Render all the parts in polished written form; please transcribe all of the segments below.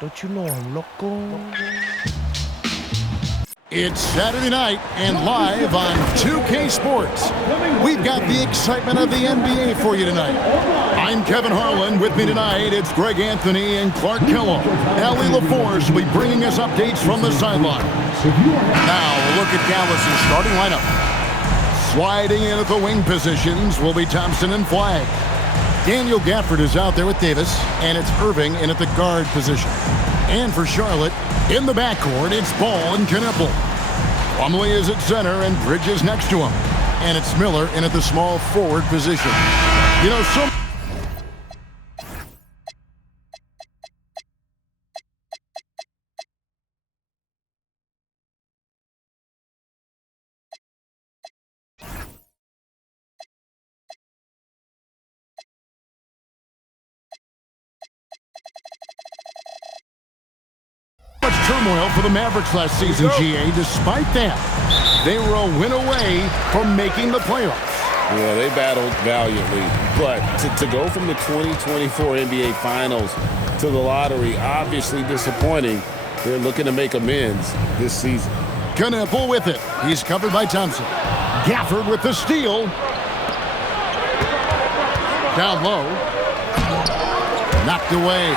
Don't you know I'm loco? It's Saturday night and live on 2K Sports. We've got the excitement of the NBA for you tonight. I'm Kevin Harlan. With me tonight, it's Greg Anthony and Clark Kellogg. Allie LaForce will be bringing us updates from the sideline. Now, a look at Dallas' starting lineup. Sliding in at the wing positions will be Thompson and Flagg. Daniel Gafford is out there with Davis, and it's Irving in at the guard position. And for Charlotte, in the backcourt, it's Ball and Knueppel. Plumlee is at center, and Bridges next to him. And it's Miller in at the small forward position. You know, so much turmoil for the Mavericks last season, GA. Despite that, they were a win away from making the playoffs. Yeah, they battled valiantly. But to go from the 2024 NBA Finals to the lottery, obviously disappointing. They're looking to make amends this season. Knueppel with it. He's covered by Thompson. Gafford with the steal. Down low. Knocked away.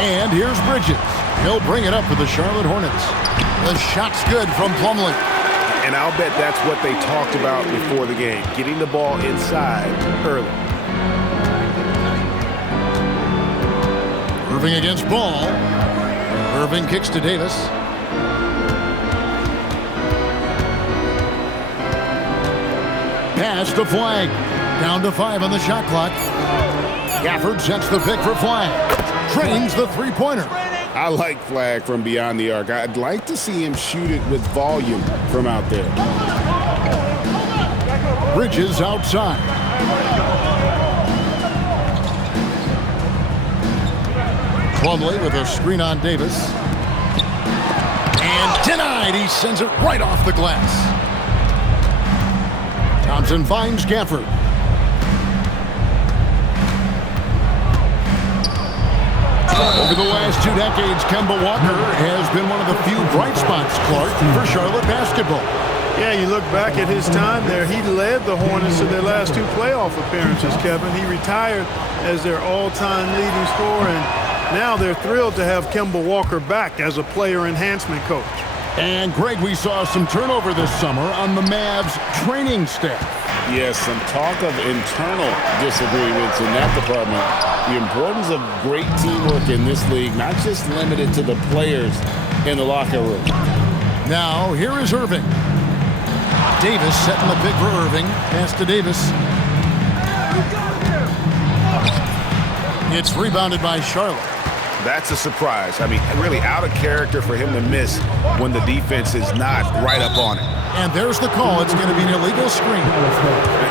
And here's Bridges. He'll bring it up for the Charlotte Hornets. The shot's good from Plumlee. And I'll bet that's what they talked about before the game, getting the ball inside early. Irving against Ball. Irving kicks to Davis. Pass to Flagg. Down to 5 on the shot clock. Gafford sets the pick for Flagg. Trains the three-pointer. I like Flagg from beyond the arc. I'd like to see him shoot it with volume from out there. Bridges outside. Plumlee with a screen on Davis. And denied. He sends it right off the glass. Thompson finds Gafford. Over the last 2 decades, Kemba Walker has been one of the few bright spots, Clark, for Charlotte basketball. Yeah, you look back at his time there, he led the Hornets to their last 2 playoff appearances, Kevin. He retired as their all-time leading scorer, and now they're thrilled to have Kemba Walker back as a player enhancement coach. And, Greg, we saw some turnover this summer on the Mavs training staff. Yes, some talk of internal disagreements in that department. The importance of great teamwork in this league, not just limited to the players in the locker room. Now, here is Irving. Davis setting the pick for Irving. Pass to Davis. It's rebounded by Charlotte. That's a surprise. I mean, really out of character for him to miss when the defense is not right up on it. And there's the call. It's going to be an illegal screen.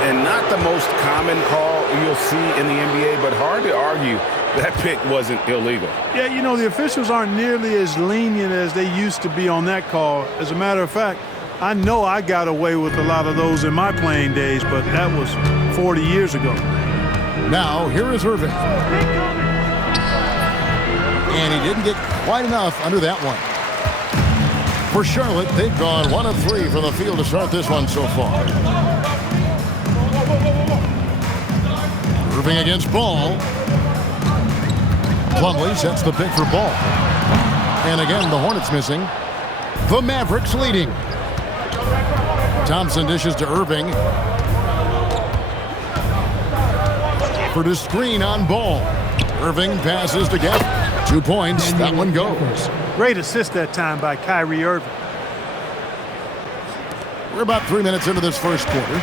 And not the most common call you'll see in the NBA, but hard to argue that pick wasn't illegal. Yeah, you know, the officials aren't nearly as lenient as they used to be on that call. As a matter of fact, I know I got away with a lot of those in my playing days, but that was 40 years ago. Now, here is Irving. And he didn't get quite enough under that one. For Charlotte, they've gone 1 of 3 from the field to start this one so far. Irving against Ball. Plumlee sets the pick for Ball. And again, the Hornets missing. The Mavericks leading. Thompson dishes to Irving. For the screen on Ball. Irving passes to Gafford. 2 points. That one goes. Great assist that time by Kyrie Irving. We're about 3 minutes into this first quarter.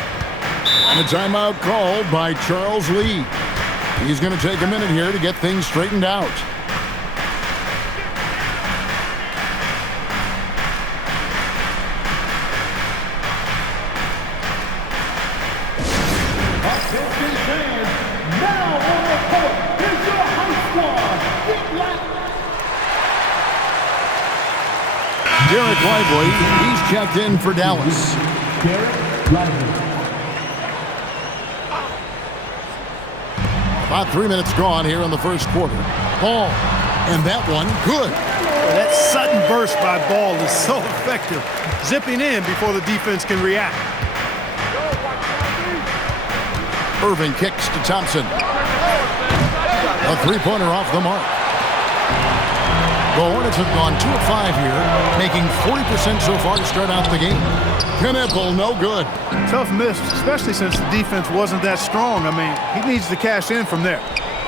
And a timeout called by Charles Lee. He's going to take a minute here to get things straightened out. Derek Lively, he's checked in for Dallas. Derek Lively. About 3 minutes gone here in the first quarter. Ball, And that one, good. That sudden burst by Ball is so effective, zipping in before the defense can react. Irving kicks to Thompson. A three-pointer off the mark. The Hornets have gone 2 of 5 here, making 40% so far to start out the game. Knipple, no good. Tough miss, especially since the defense wasn't that strong. I mean, he needs to cash in from there.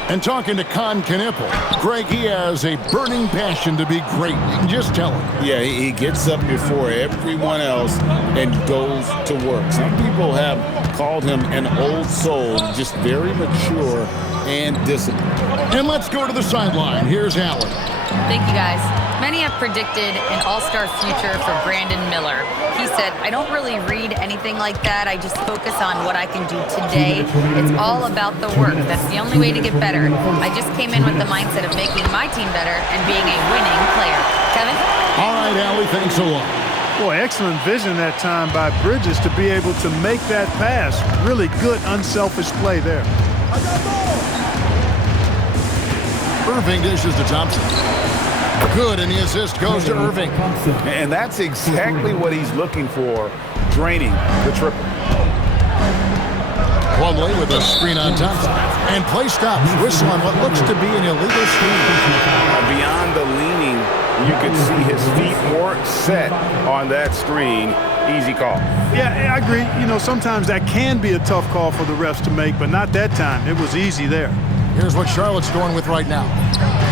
And talking to Knipple, Greg, he has a burning passion to be great. You can just tell him. Yeah, he gets up before everyone else and goes to work. Some people have called him an old soul, just very mature and disciplined. And let's go to the sideline. Here's Allen. Thank you, guys. Many have predicted an all-star future for Brandon Miller. He said, I don't really read anything like that. I just focus on what I can do today. It's all about the work. That's the only way to get better. I just came in with the mindset of making my team better and being a winning player. Kevin? All right, Allie, thanks a lot. Boy, excellent vision that time by Bridges to be able to make that pass. Really good, unselfish play there. Irving dishes to Thompson. Good, and the assist goes to Irving. And that's exactly what he's looking for, draining the triple. Plumlee with a screen on Thompson. And play stops. Whistle on what looks to be an illegal screen. Beyond the leaning, you could see his feet more set on that screen. Easy call. Yeah, I agree. You know, sometimes that can be a tough call for the refs to make, but not that time. It was easy there. Here's what Charlotte's going with right now.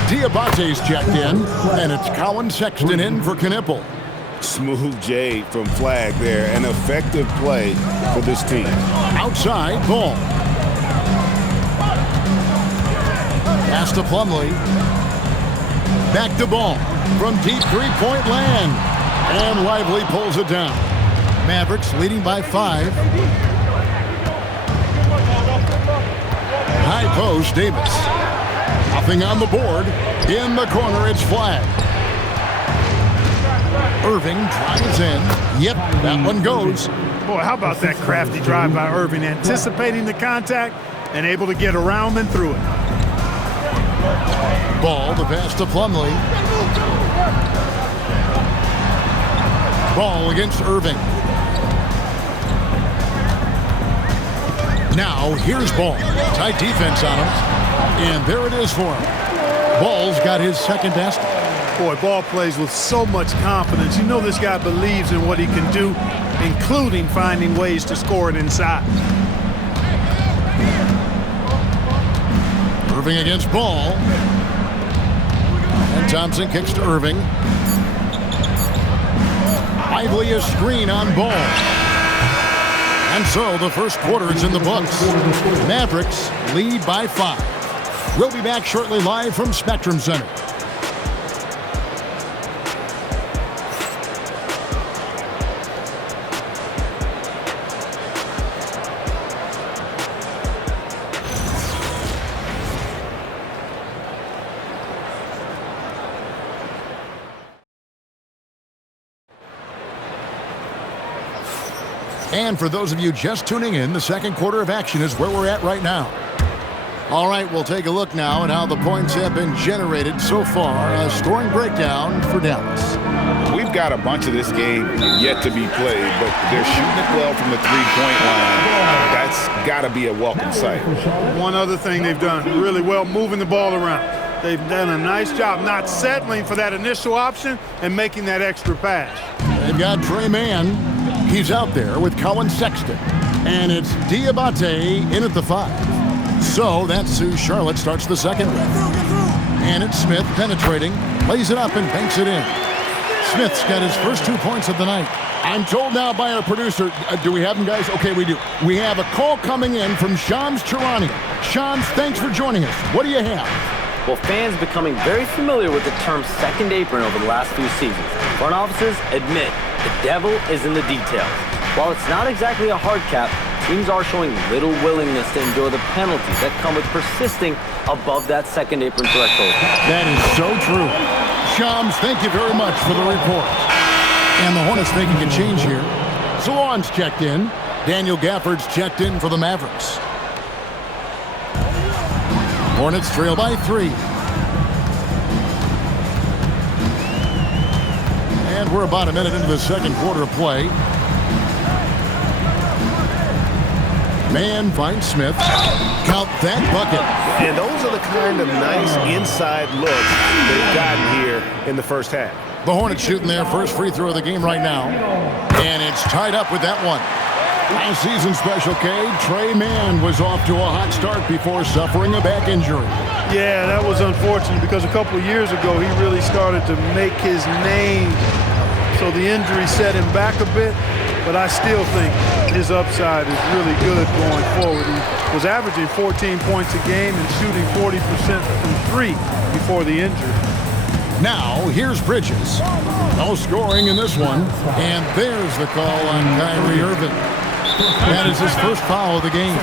Diabate's checked in, and it's Colin Sexton in for Knipple. Smooth J from flag there. An effective play for this team. Outside, Ball. Pass to Plumlee. Back to Ball from deep three-point land. And Lively pulls it down. Mavericks leading by 5. High post, Davis. Nothing on the board. In the corner, it's flag. Irving drives in. Yep, that one goes. Boy, how about that crafty drive by Irving, anticipating the contact and able to get around and through it. Ball, the pass to Plumlee. Ball against Irving. Now, here's Ball. Tight defense on him. And there it is for him. Ball's got his second basket. Boy, Ball plays with so much confidence. You know this guy believes in what he can do, including finding ways to score it inside. Irving against Ball. And Thompson kicks to Irving. Lively a screen on Ball. And so the first quarter is in the books. Mavericks lead by 5. We'll be back shortly live from Spectrum Center. And for those of you just tuning in, the second quarter of action is where we're at right now. All right, we'll take a look now at how the points have been generated so far. A scoring breakdown for Dallas. We've got a bunch of this game yet to be played, but they're shooting it well from the three-point line. That's got to be a welcome sight. One other thing they've done really well, moving the ball around. They've done a nice job not settling for that initial option and making that extra pass. They've got Trey Mann. He's out there with Colin Sexton. And it's Diabate in at the 5. So that's who Charlotte starts the second with. And it's Smith penetrating, lays it up and banks it in. Smith's got his first 2 points of the night. I'm told now by our producer, do we have them, guys? Okay, we do. We have a call coming in from Shams Charania. Shams, thanks for joining us. What do you have? Well, fans becoming very familiar with the term second apron over the last few seasons. Front offices admit the devil is in the details. While it's not exactly a hard cap, teams are showing little willingness to endure the penalties that come with persisting above that second apron threshold. That is so true. Shams, thank you very much for the report. And the Hornets making a change here. Salon's checked in. Daniel Gafford's checked in for the Mavericks. Hornets trail by 3. And we're about a minute into the second quarter of play. Man finds Smith. Count that bucket. And those are the kind of nice inside looks they've gotten here in the first half. The Hornets shooting their first free throw of the game right now. And it's tied up with that one. Last season Special K, Trey Mann was off to a hot start before suffering a back injury. Yeah, that was unfortunate because a couple of years ago he really started to make his name. So the injury set him back a bit, but I still think his upside is really good going forward. He was averaging 14 points a game and shooting 40% from three before the injury. Now, here's Bridges. No scoring in this one. And there's the call on Kyrie Irving. That is his first foul of the game.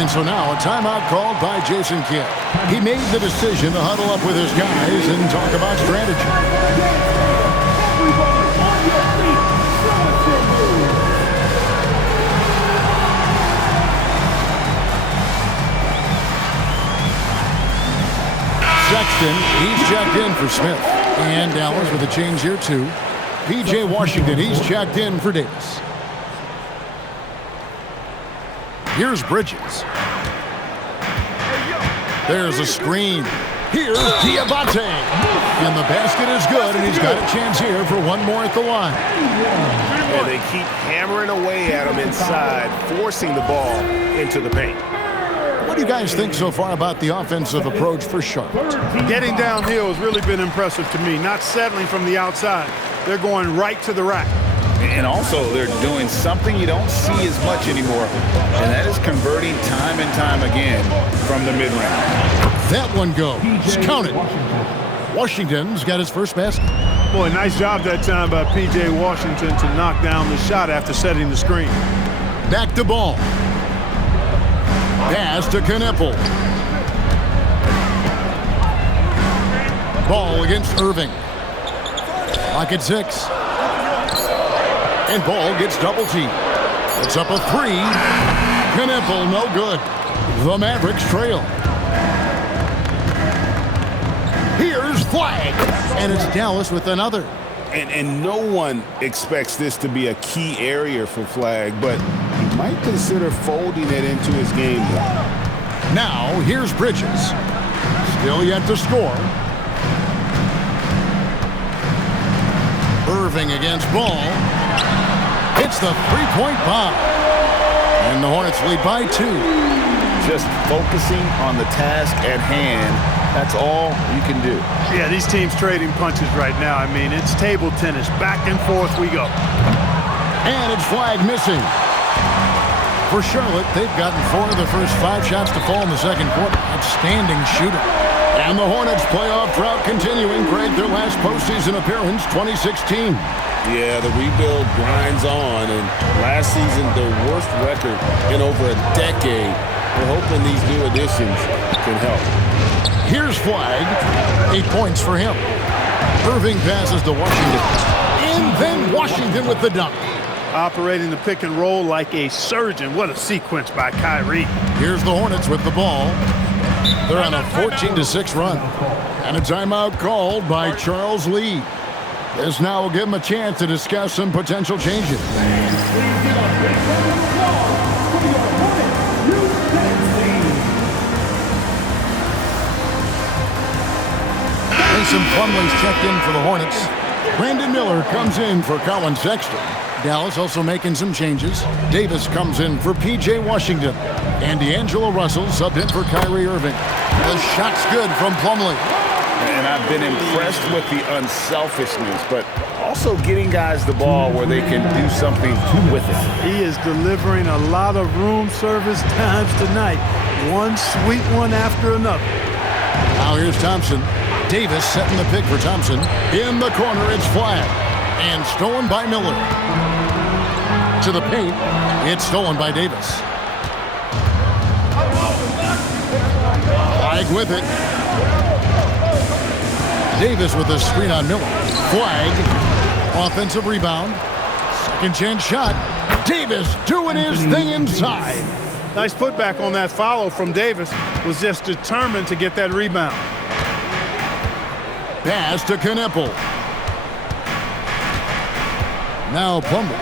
And so now a timeout called by Jason Kidd. He made the decision to huddle up with his guys and talk about strategy. Sexton, he's checked in for Smith. And Dallas with a change here too. P.J. Washington, he's checked in for Davis. Here's Bridges. There's a screen. Here's Diabate. And the basket is good, and he's got a chance here for one more at the line. And they keep hammering away at him inside, forcing the ball into the paint. What do you guys think so far about the offensive approach for Charlotte? Getting downhill has really been impressive to me, not settling from the outside. They're going right to the rack. And also, they're doing something you don't see as much anymore, and that is converting time and time again from the mid-range. That one goes. Counted. Washington's got his first basket. Boy, nice job that time by P.J. Washington to knock down the shot after setting the screen. Back to Ball. Pass to Kneppel. Ball against Irving. Lock at 6. And Ball gets double teamed. It's up a 3. Kneppel, no good. The Mavericks trail. Here's Flag. And it's Dallas with another. And no one expects this to be a key area for Flag, but he might consider folding it into his game plan. Now, here's Bridges. Still yet to score. Irving against Ball. It's the three-point bomb. And the Hornets lead by 2. Just focusing on the task at hand, that's all you can do. Yeah, these teams trading punches right now. I mean, it's table tennis. Back and forth we go. And it's Flag missing. For Charlotte, they've gotten 4 of the first 5 shots to fall in the second quarter. Outstanding shooting. And the Hornets playoff drought continuing. Greg, their last postseason appearance, 2016. Yeah, the rebuild grinds on, and last season their worst record in over a decade. We're hoping these new additions can help. Here's Flag. 8 points for him. Irving passes to Washington. And then Washington with the dunk. Operating the pick and roll like a surgeon. What a sequence by Kyrie. Here's the Hornets with the ball. They're on a 14-6 run. And a timeout called by Charles Lee. This now will give him a chance to discuss some potential changes. Mason Plumlee's checked in for the Hornets. Brandon Miller comes in for Colin Sexton. Dallas also making some changes. Davis comes in for P.J. Washington. And D'Angelo Russell subbed in for Kyrie Irving. The shot's good from Plumlee. And I've been impressed with the unselfishness, but also getting guys the ball where they can do something with it. He is delivering a lot of room service times tonight. One sweet one after another. Now here's Thompson. Davis setting the pick for Thompson. In the corner, it's Flag. And stolen by Miller. To the paint. It's stolen by Davis. Flag with it. Davis with a screen on Miller. Flag. Offensive rebound. Second chance shot. Davis doing his thing inside. Nice putback on that follow from Davis. Was just determined to get that rebound. Pass to Kneppel. Now Plumlee.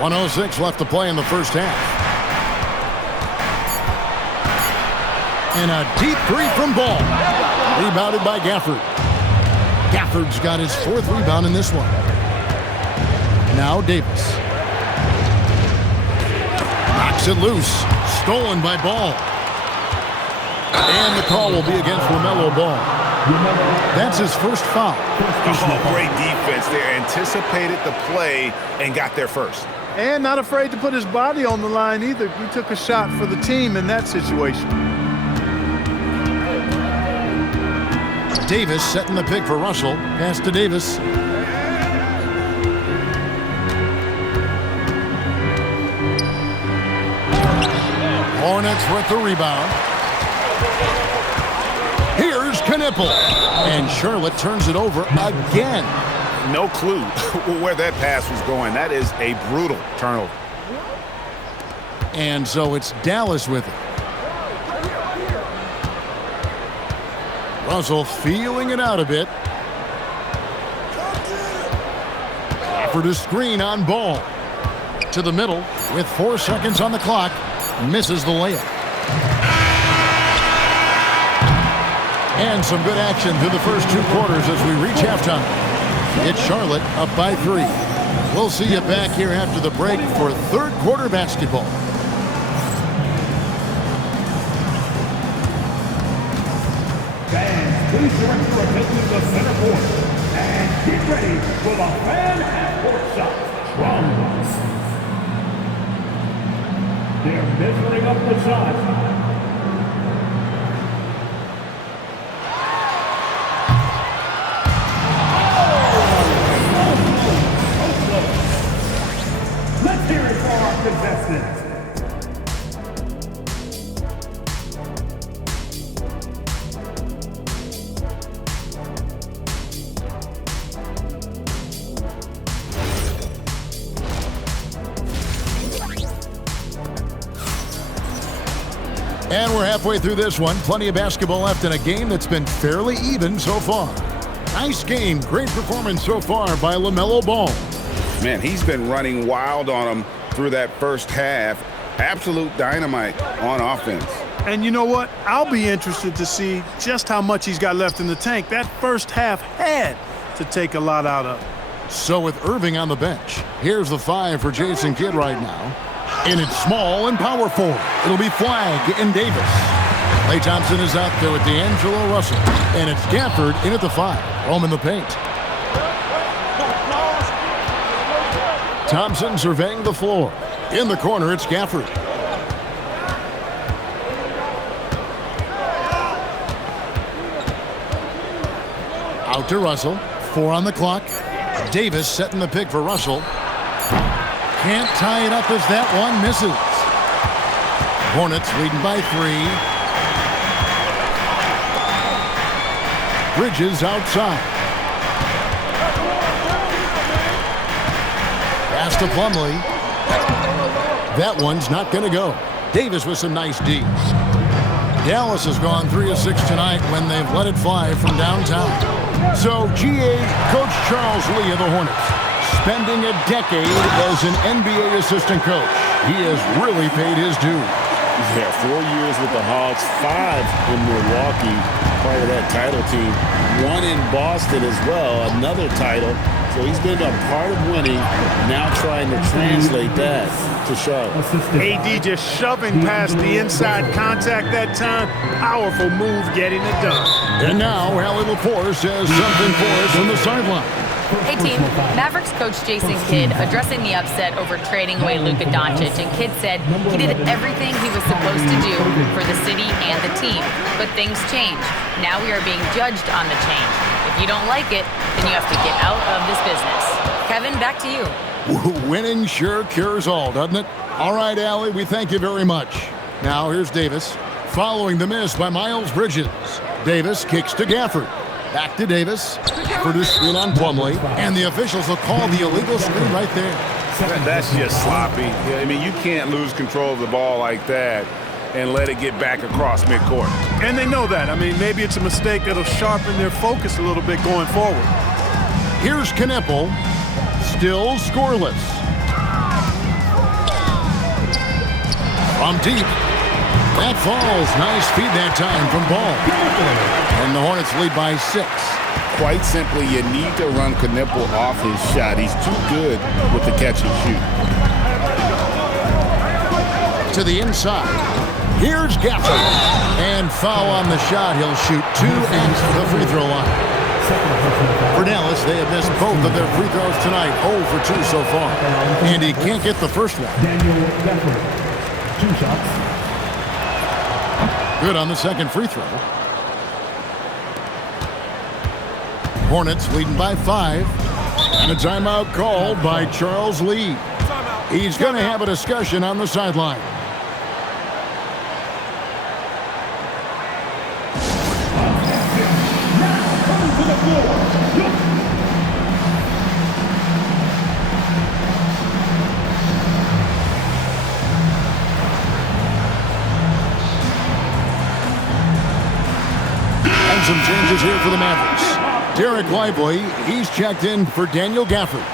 1:06 left to play in the first half. And a deep three from Ball. Rebounded by Gafford. Gafford's got his 4th rebound in this one. Now Davis. Knocks it loose. Stolen by Ball. And the call will be against LaMelo Ball. That's his first foul. Oh, great defense there. Anticipated the play and got there first. And not afraid to put his body on the line either. He took a shot for the team in that situation. Davis setting the pick for Russell. Pass to Davis. Hornets with the rebound. Here's Knipple. And Charlotte turns it over again. No clue where that pass was going. That is a brutal turnover. And so it's Dallas with it. Russell feeling it out a bit. Offered a screen on Ball. To the middle with 4 seconds on the clock. Misses the layup. And some good action through the first 2 quarters as we reach halftime. It's Charlotte up by 3. We'll see you back here after the break for 3rd quarter basketball. Fans, please direct your attention to the center court and get ready for the fan at court shot drums. They're measuring up the shot. Let's hear it for our contestants. And we're halfway through this one. Plenty of basketball left in a game that's been fairly even so far. Nice game. Great performance so far by LaMelo Ball. Man, he's been running wild on them through that first half. Absolute dynamite on offense. And you know what? I'll be interested to see just how much he's got left in the tank. That first half had to take a lot out of. So with Irving on the bench, here's the 5 for Jason Kidd right now. And it's small and power forward. It'll be Flagg and Davis. Klay Thompson is out there with D'Angelo Russell. And it's Gafford in at the 5. Home in the paint. Thompson surveying the floor. In the corner, it's Gafford. Out to Russell. 4 on the clock. Davis setting the pick for Russell. Can't tie it up as that one misses. Hornets leading by 3. Bridges outside. Pass to Plumlee. That one's not going to go. Davis with some nice D's. Dallas has gone 3 of 6 tonight when they've let it fly from downtown. So GA Coach Charles Lee of the Hornets, spending a decade as an NBA assistant coach. He has really paid his dues. Yeah, 4 years with the Hawks, 5 in Milwaukee, part of that title team. 1 in Boston as well, another title. So he's been a part of winning, now trying to translate that to Charlotte. AD just shoving past the inside contact that time. Powerful move getting it done. And now Allie LaForce has something for us from the sideline. Hey team, Mavericks coach Jason Kidd addressing the upset over trading away Luka Doncic, and Kidd said he did everything he was supposed to do for the city and the team. But things change. Now we are being judged on the change. If you don't like it, then you have to get out of this business. Kevin, back to you. Winning sure cures all, doesn't it? All right, Allie, we thank you very much. Now here's Davis, following the miss by Miles Bridges. Davis kicks to Gafford. Back to Davis for the screen on Plumlee, and the officials will call the illegal screen right there. That's just sloppy. I mean, you can't lose control of the ball like that. and let it get back across midcourt. And they know that. I mean, maybe it's a mistake that'll sharpen their focus a little bit going forward. Here's Kneppel, still scoreless. From deep, that falls. Nice feed that time from Ball. And the Hornets lead by 6. Quite simply, you need to run Kneppel off his shot. He's too good with the catch and shoot. To the inside. Here's Gafford. And foul on the shot. He'll shoot 2 at the free throw line. For Dallas, they have missed both of their free throws tonight. 0 for 2 so far. And he can't get the first one. Daniel Gafford, 2 shots. Good on the second free throw. Hornets leading by 5. And a timeout called by Charles Lee. He's going to have a discussion on the sideline. And some changes here for the Mavericks. Derek Lively, he's checked in for Daniel Gafford.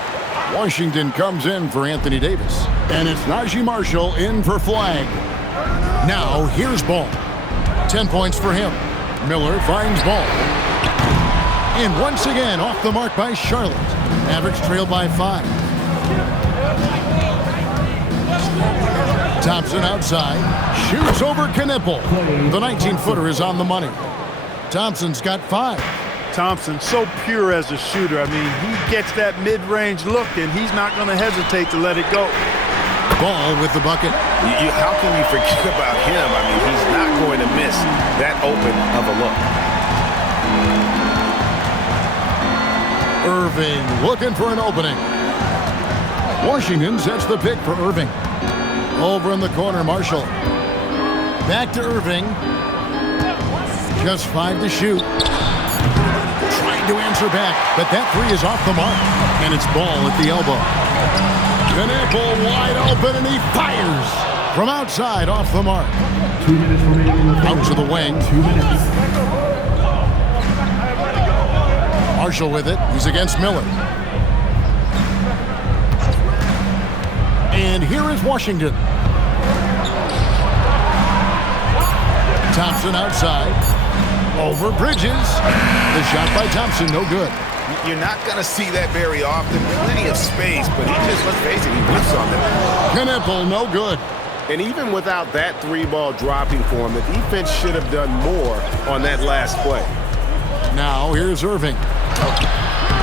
Washington comes in for Anthony Davis. And it's Najee Marshall in for Flag. Now, here's Ball. 10 points for him. Miller finds Ball. And once again, off the mark by Charlotte. Mavericks trail by 5. Thompson outside. Shoots over Kneppel. The 19-footer is on the money. Thompson's got 5. Thompson, so pure as a shooter. I mean, he gets that mid-range look, and he's not going to hesitate to let it go. Ball with the bucket. How can you forget about him? I mean, he's not going to miss that open of a look. Irving looking for an opening. Washington sets the pick for Irving. Over in the corner, Marshall. Back to Irving. Just 5 to shoot. Trying to answer back, but that 3 is off the mark. And it's Ball at the elbow. Kneppel wide open, and he fires from outside off the mark. 2 minutes remaining. Out to the wing. 2 minutes. Marshall with it. He's against Miller. And here is Washington. Thompson outside. Over Bridges. The shot by Thompson, no good. You're not going to see that very often. Plenty of space, but he just, let's face it, he whips on them. Kneppel, no good. And even without that 3-ball dropping for him, the defense should have done more on that last play. Now here's Irving.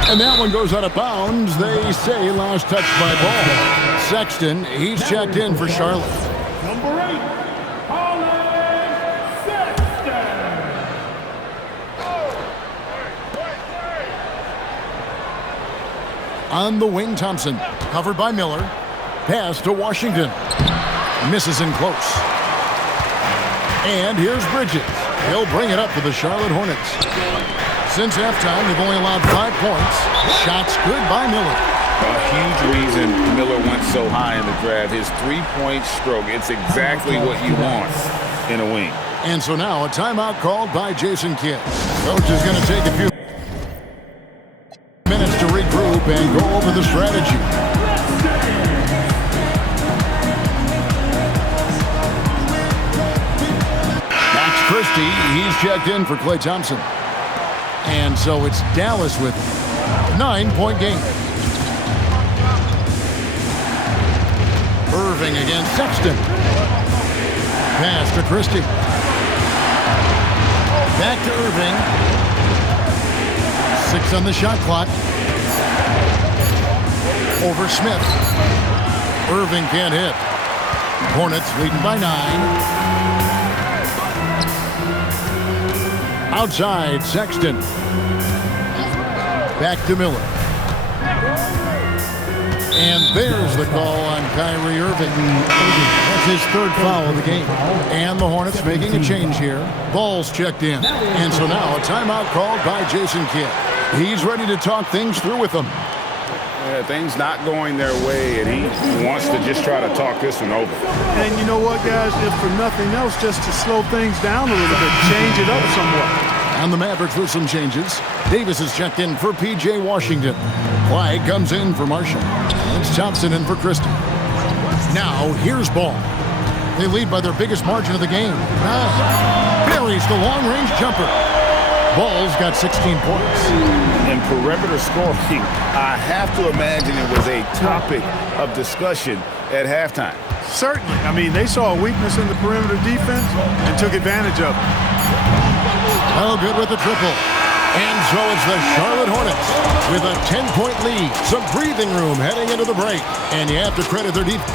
And that one goes out of bounds. They say last touch by Ball. Sexton, he's checked in for Charlotte. Number 8, On the wing, Thompson. Covered by Miller. Pass to Washington. Misses in close. And here's Bridges. He'll bring it up for the Charlotte Hornets. Since halftime, they've only allowed 5 points. Shots good by Miller. A huge reason Miller went so high in the draft. His 3-point stroke. It's exactly what you want in a wing. And so now a timeout called by Jason Kidd. Coach is going to take a few minutes to regroup and go over the strategy. Max Christie, he's checked in for Klay Thompson. And so it's Dallas with 9-point game. Irving against Sexton. Pass to Christie. Back to Irving. 6 on the shot clock. Over Smith. Irving can't hit. Hornets leading by 9. Outside, Sexton. Back to Miller. And there's the call on Kyrie Irving. That's his 3rd foul of the game. And the Hornets making a change here. Ball's checked in. And so now a timeout called by Jason Kidd. He's ready to talk things through with them. Yeah, things not going their way, and he wants to just try to talk this one over. And you know what, guys? If for nothing else, just to slow things down a little bit, change it up somewhat. And the Mavericks with some changes. Davis is checked in for P.J. Washington. Clyde comes in for Marshall. It's Thompson in for Christie. Now, here's Ball. They lead by their biggest margin of the game. Buries the long-range jumper. Ball's got 16 points. In perimeter scoring, I have to imagine it was a topic of discussion at halftime. Certainly. I mean, they saw a weakness in the perimeter defense and took advantage of it. Oh, good with the triple. And so it's the Charlotte Hornets with a 10-point lead. Some breathing room heading into the break. And you have to credit their defense.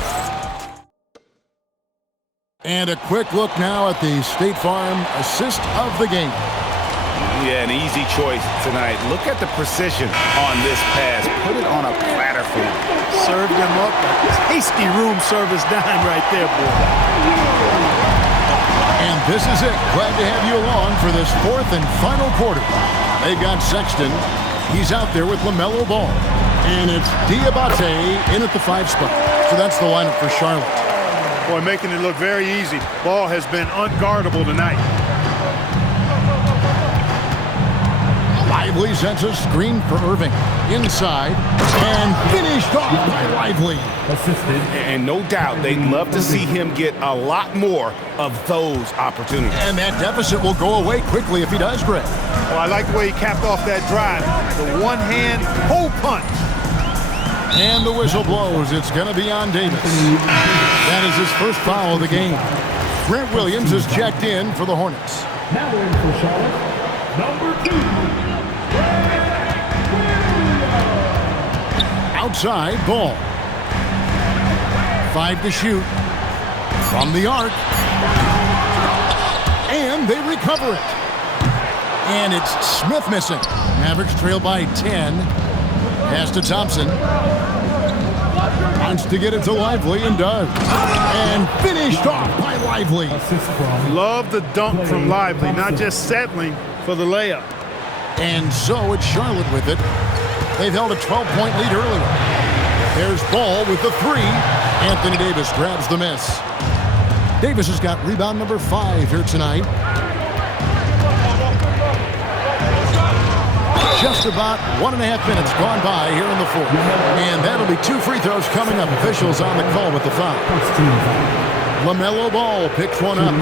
And a quick look now at the State Farm assist of the game. Yeah, an easy choice tonight. Look at the precision on this pass. Put it on a platter for him. Served him up. Tasty room service dime right there, boy. And this is it. Glad to have you along for this fourth and final quarter. They got Sexton. He's out there with LaMelo Ball. And it's Diabate in at the 5 spot. So that's the lineup for Charlotte. Boy, making it look very easy. Ball has been unguardable tonight. Lively sends a screen for Irving. Inside. And finished off by Lively. And no doubt they'd love to see him get a lot more of those opportunities. And that deficit will go away quickly if he does, Greg. Well, I like the way he capped off that drive. The one-hand hole punch. And the whistle blows. It's going to be on Davis. That is his first foul of the game. Grant Williams is checked in for the Hornets. Now in for Charlotte, number 2. Outside, Ball. 5 to shoot. From the arc. And they recover it. And it's Smith missing. Mavericks trail by 10. Pass to Thompson. Wants to get it to Lively and does. And finished off by Lively. Love the dunk from Lively, not just settling for the layup. And so it's Charlotte with it. They've held a 12-point lead earlier. There's Ball with the 3. Anthony Davis grabs the miss. Davis has got rebound number 5 here tonight. Just about 1.5 minutes gone by here in the fourth. And that'll be 2 free throws coming up. Officials on the call with the foul. LaMelo Ball picks one up.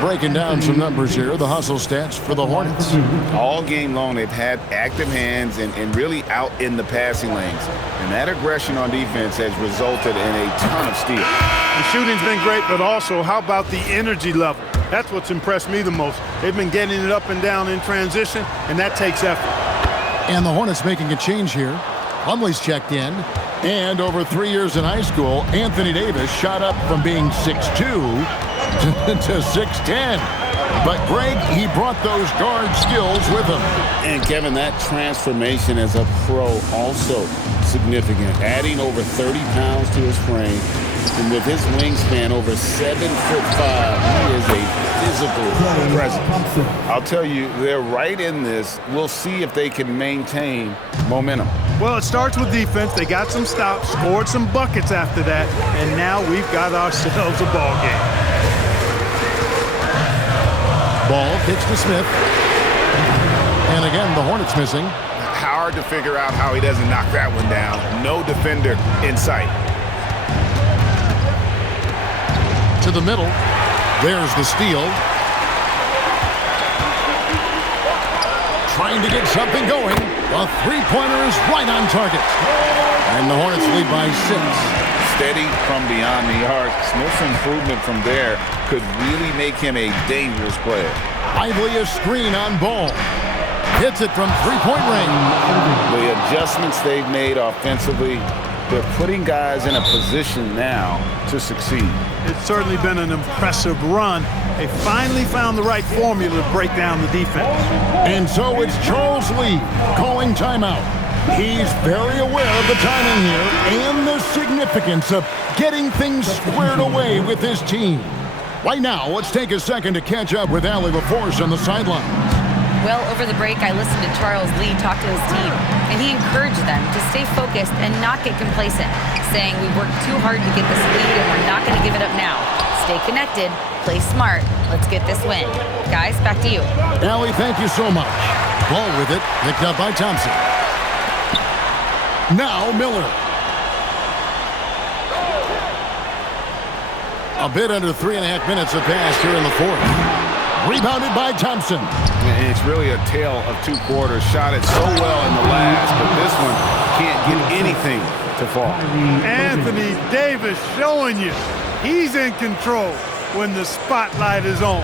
Breaking down some numbers here, the hustle stats for the Hornets. All game long, they've had active hands and really out in the passing lanes. And that aggression on defense has resulted in a ton of steals. The shooting's been great, but also how about the energy level? That's what's impressed me the most. They've been getting it up and down in transition, and that takes effort. And the Hornets making a change here. Plumlee's checked in. And over 3 years in high school, Anthony Davis shot up from being 6'2" to 6'10". But Greg, he brought those guard skills with him. And Kevin, that transformation as a pro also significant. Adding over 30 pounds to his frame. And with his wingspan over 7'5", he is a physical presence. I'll tell you, they're right in this. We'll see if they can maintain momentum. Well, it starts with defense. They got some stops, scored some buckets after that, and now we've got ourselves a ball game. Ball kicks to Smith. And again, the Hornets missing. Hard to figure out how he doesn't knock that one down. No defender in sight. To the middle. There's the steal. Trying to get something going. The three-pointer is right on target. And the Hornets lead by 6. Steady from beyond the arc. Smith's improvement from there could really make him a dangerous player. Lively a screen on Ball. Hits it from three-point range. The adjustments they've made offensively, they're putting guys in a position now to succeed. It's certainly been an impressive run. They finally found the right formula to break down the defense. And so it's Charles Lee calling timeout. He's very aware of the timing here and the significance of getting things squared away with his team. Right now, let's take a second to catch up with Allie LaForce on the sideline. Well, over the break, I listened to Charles Lee talk to his team, and he encouraged them to stay focused and not get complacent, saying we worked too hard to get this lead and we're not going to give it up now. Stay connected, play smart, let's get this win. Guys, back to you. Allie, thank you so much. Ball with it, picked up by Thompson. Now Miller. A bit under 3.5 minutes have passed here in the fourth. Rebounded by Thompson. And it's really a tale of two quarters. Shot it so well in the last, but this one can't get anything to fall. Anthony Davis showing you he's in control when the spotlight is on.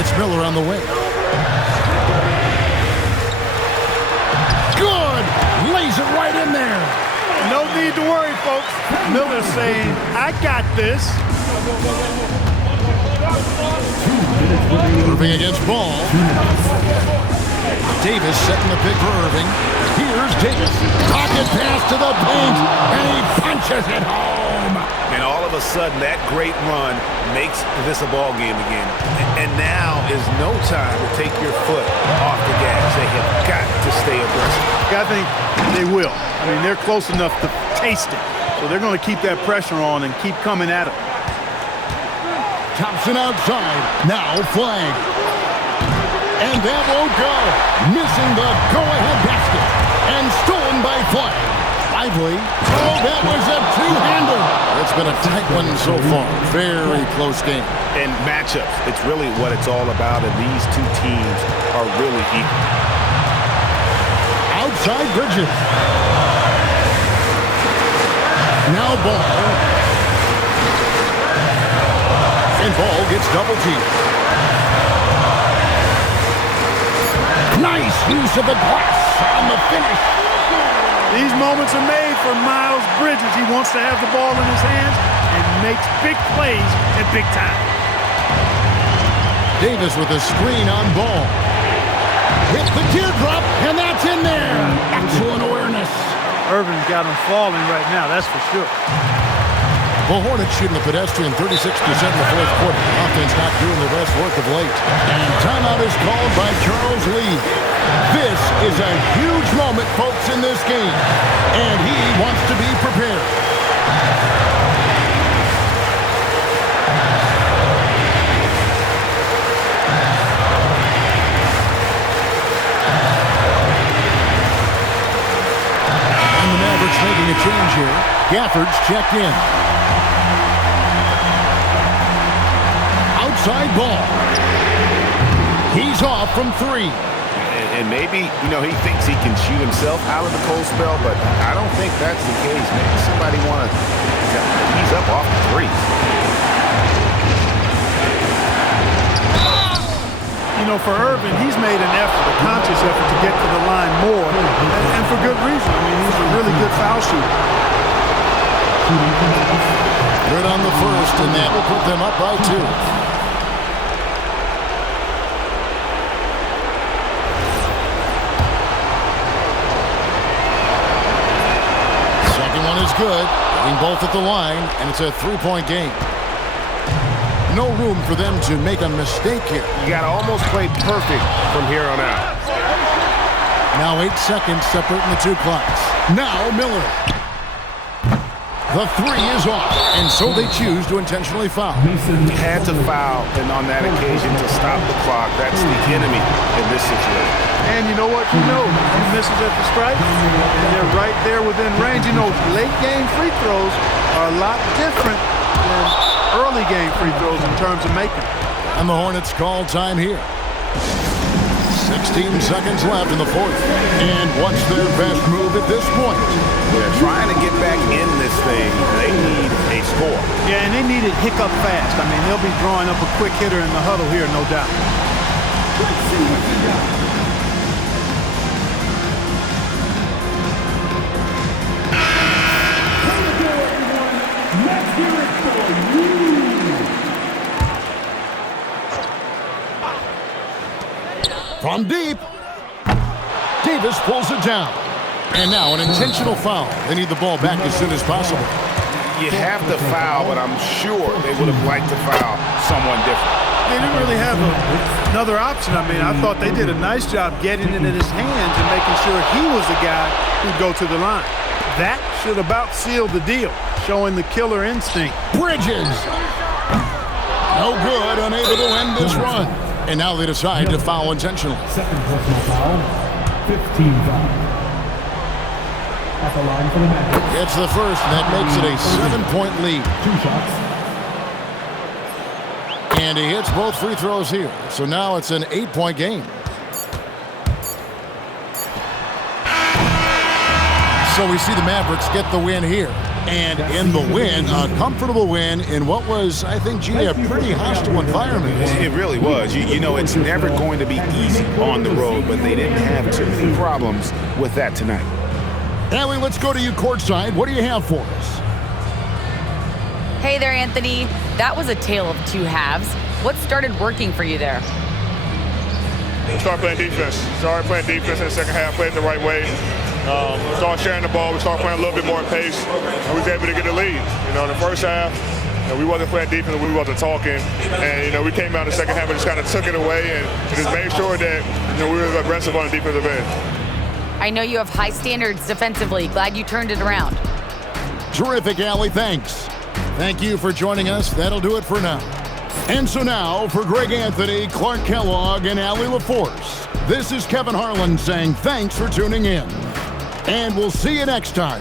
It's Miller on the wing. Good! Lays it right in there. No need to worry, folks. Miller's saying, I got this. Irving against Ball. Davis setting the pick for Irving. Here's Davis. Pocket pass to the paint, and he punches it home. And all of a sudden, that great run makes this a ball game again. And now is no time to take your foot off the gas. They have got to stay aggressive. I think they will. I mean, they're close enough to taste it. So they're going to keep that pressure on and keep coming at it. Thompson outside. Now flag. And that won't go. Missing the go-ahead basket. And stolen by Flag. Lively. Oh, that was a two-hander. It's been a tight one so far. Very close game. And matchups, it's really what it's all about, and these two teams are really equal. Outside Bridges. Now Ball. And Ball gets double teamed. Nice use of the glass on the finish. These moments are made for Miles Bridges. He wants to have the ball in his hands and makes big plays at big time. Davis with a screen on Ball. Hits the teardrop, and that's in there. Excellent awareness. Irvin's got him falling right now, that's for sure. The Hornets shooting the pedestrian 36% in the fourth quarter. Offense not doing the best work of late. And timeout is called by Charles Lee. This is a huge moment, folks, in this game. And he wants to be prepared. And the Mavericks making a change here. Gafford's checked in. Outside Ball. He's off from three. And maybe, he thinks he can shoot himself out of the cold spell, but I don't think that's the case. Maybe somebody want to ease up off the threes. For Irvin, he's made an effort, a conscious effort to get to the line more, and for good reason. I mean, he's a really good foul shooter. Good on the first, and that will put them up by 2. Second one is good. Getting both at the line, and it's a 3-point game. No room for them to make a mistake here. You got to almost play perfect from here on out. Now 8 seconds separating the two clocks. Now Miller. The 3 is off, and so they choose to intentionally foul. Had to foul, and on that occasion to stop the clock. That's the enemy in this situation. And you know what? He misses at the stripe, and they're right there within range. Late game free throws are a lot different than early game free throws in terms of making. And the Hornets call time here. 16 seconds left in the fourth. And what's their best move at this point? They're trying to get back in this thing. They need a score. Yeah, and they need it hiccup fast. I mean, they'll be drawing up a quick hitter in the huddle here, no doubt. From deep, Davis pulls it down. And now an intentional foul. They need the ball back as soon as possible. You have to foul, but I'm sure they would have liked to foul someone different. they didn't really have another option. I mean, I thought they did a nice job getting it in his hands and making sure he was the guy who'd go to the line. That should about seal the deal, showing the killer instinct. Bridges. No good, unable to end this run. And now they decide to foul intentionally. Second personal foul, 15 foul. At the line for the Mavericks. It's the first, and that makes it a 7-point lead. 2 shots. And he hits both free throws here. So now it's an 8-point game. So we see the Mavericks get the win here. And in the win, a comfortable win in what was, I think, G, a pretty hostile environment. It really was. You know, it's never going to be easy on the road, but they didn't have too many problems with that tonight. Allie, let's go to you courtside. What do you have for us? Hey there, Anthony. That was a tale of two halves. What started working for you there? Start playing defense. Started playing defense in the second half, played the right way. We started sharing the ball. We started playing a little bit more in pace, and we was able to get the lead. You know, in the first half, we wasn't playing defense, we wasn't talking, and we came out in the second half and just kind of took it away and just made sure that we were aggressive on the defensive end. I know you have high standards defensively. Glad you turned it around. Terrific, Allie. Thanks. Thank you for joining us. That'll do it for now. And so now, for Greg Anthony, Clark Kellogg, and Allie LaForce, this is Kevin Harlan saying thanks for tuning in. And we'll see you next time